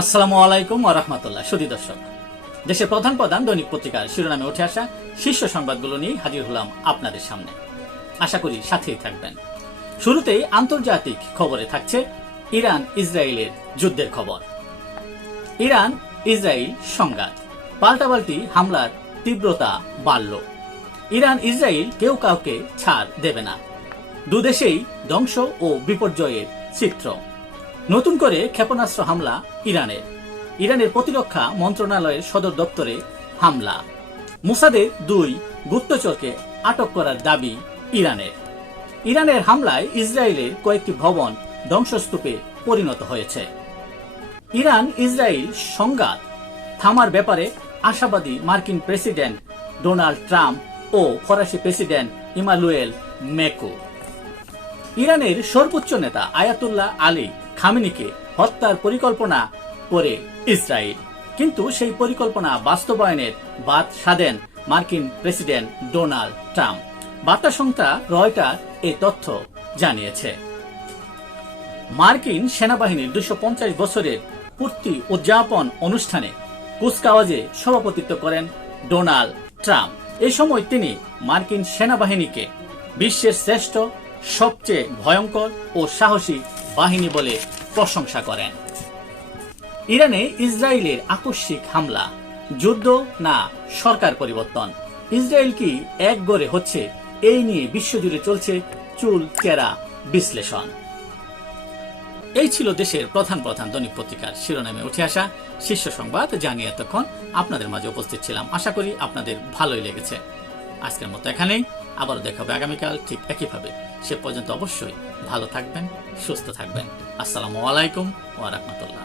আসসালামু আলাইকুম ওয়া রাহমাতুল্লাহ। সুধী দর্শক, দেশের প্রধান প্রধান দৈনিক পত্রিকার শিরোনামে উঠে আসা শীর্ষ সংবাদগুলো নিয়ে হাজির হলাম আপনাদের সামনে। আশা করি সাথেই থাকবেন। শুরুতেই আন্তর্জাতিক খবরে থাকছে ইরান ইসরায়েলের যুদ্ধের খবর। ইরান ইসরায়েল সংঘাত, পাল্টাপাল্টি হামলার তীব্রতা বাড়ল। ইরান ইসরায়েল কেউ কাউকে ছাড় দেবে না। দুদেশেই ধ্বংস ও বিপর্যয়ের চিত্র। নতুন করে ক্ষেপণাস্ত্র হামলা ইরানের প্রতিরক্ষা মন্ত্রণালয়ের সদর দপ্তরে হামলা। মোসাদের 2 গুপ্তচরকে আটক করার দাবি ইরানের হামলায় ইসরায়েলের কয়েকটি ভবন ধ্বংসস্তূপে পরিণত হয়েছে। ইরান ইসরায়েল সংঘাত থামার ব্যাপারে আশাবাদী মার্কিন প্রেসিডেন্ট ডোনাল্ড ট্রাম্প ও ফরাসি প্রেসিডেন্ট ইমানুয়েল ম্যাক্রোন। ইরানের সর্বোচ্চ নেতা আয়াতুল্লাহ আলী খামেনিকে হত্যার পরিকল্পনা করে ইসরায়েল, কিন্তু সেই পরিকল্পনা বাস্তবায়নের বাদ সাধেন মার্কিন প্রেসিডেন্ট ডোনাল্ড ট্রাম্প। বার্তা সংস্থা রয়টার এই তথ্য জানিয়েছে। মার্কিন সেনাবাহিনীর 250 বছরের পূর্তি উদযাপন অনুষ্ঠানে কুচকাওয়াজে সভাপতিত্ব করেন ডোনাল্ড ট্রাম্প। এই সময় তিনি মার্কিন সেনাবাহিনীকে বিশ্বের শ্রেষ্ঠ, সবচেয়ে ভয়ঙ্কর ও সাহসী বাহিনী বলে প্রশংসা করেন। ইরানে ইসরায়েলের আকস্মিক হামলা, যুদ্ধ না সরকার পরিবর্তন? ইসরায়েল কি এক গড়ে হচ্ছে? এই নিয়ে বিশ্বজুড়ে চলছে চুল চেরা বিশ্লেষণ। এই ছিল দেশের প্রধান প্রধান দৈনিক পত্রিকার শিরোনামে উঠে আসা শীর্ষ সংবাদ, জানিয়ে এতক্ষণ আপনাদের মাঝে উপস্থিত ছিলাম। আশা করি আপনাদের ভালোই লেগেছে। আজকের মতো এখানেই, আবারও দেখা হবে আগামীকাল ঠিক একইভাবে। সে পর্যন্ত অবশ্যই ভালো থাকবেন, সুস্থ থাকবেন। আসসালামু আলাইকুম ওয়া রাহমাতুল্লাহ।